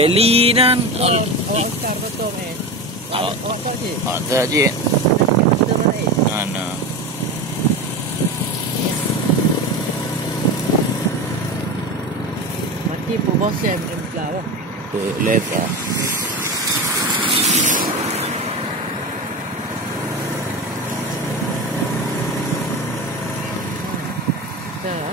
Beli dan Awak hantar betul ni. Awak tahu je. tak je. Kita mana? Mana? Mati pun bosan macam lah. Lepas. Dah.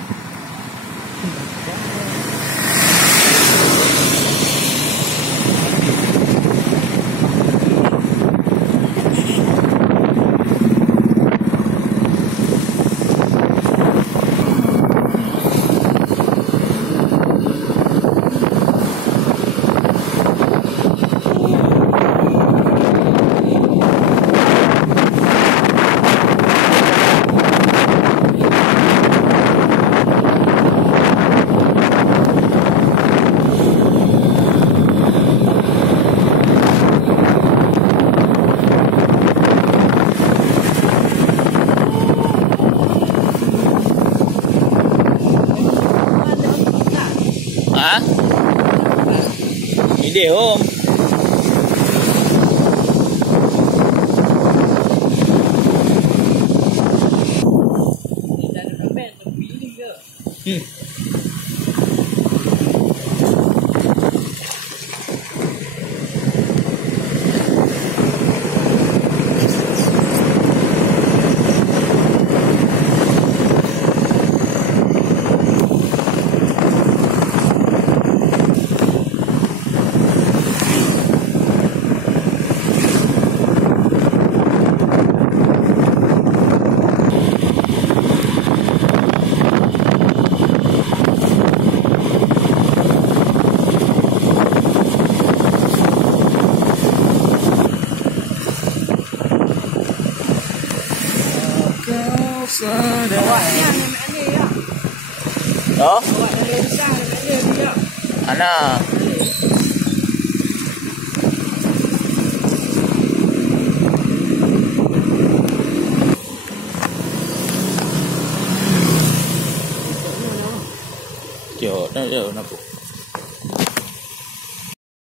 Ini dia om. Awak ni yang mana ya? Oh? Awak yang besar mana dia? Ana. Jauh, dah jauh nak.